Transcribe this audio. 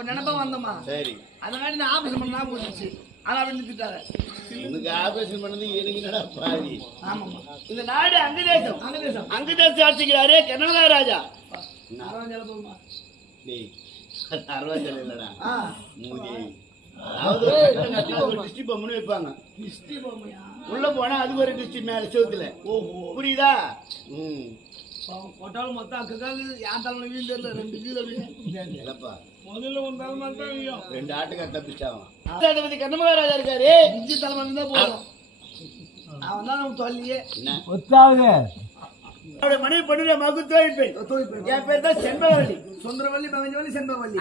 ஒரு நினைப்பா வந்தோமா சரி அதனால நான் ஆபரேஷன் பண்ணா போச்சு ஆனா அப்படி நிறுத்திட்டாரு உனக்கு ஆபரேஷன் பண்ணது எனக்கு என்னடா பாவி ஆமாமா இந்த நாடு அங்கதேசம் அங்கதேசம் ஆட்சிக்கிறாரே கனகா ராஜா டேய் அருவாஞ்சல் இல்லடா மூதி அதாவது டிஸ்டி பொம்முன்னு வைப்பாங்க உள்ள போனா அது ஒரு டிஸ்டி மேல செவுத்துல புரியுதா கொட்டாலும் மொத்தம் அக்காக்கு என் தலைமை வீடு தெரியல 2 கீழே இல்லப்பா முதல்ல உன் தலைமை தான் 2 ஆட்டுக்கார தப்பிச்சாவான் கண்ணமகாராஜா இருக்காரு இஞ்சி தலைமை இருந்தா போதும் அவன் தான் நம்ம சொல்லியே ஒத்தாவுங்க அவருடைய மனைவி பண்ணுற மகு தோழிப்பெண் என் பேர் தான் செண்பகவல்லி சுந்தரவல்லி பங்கஜவல்லி செண்பகவல்லி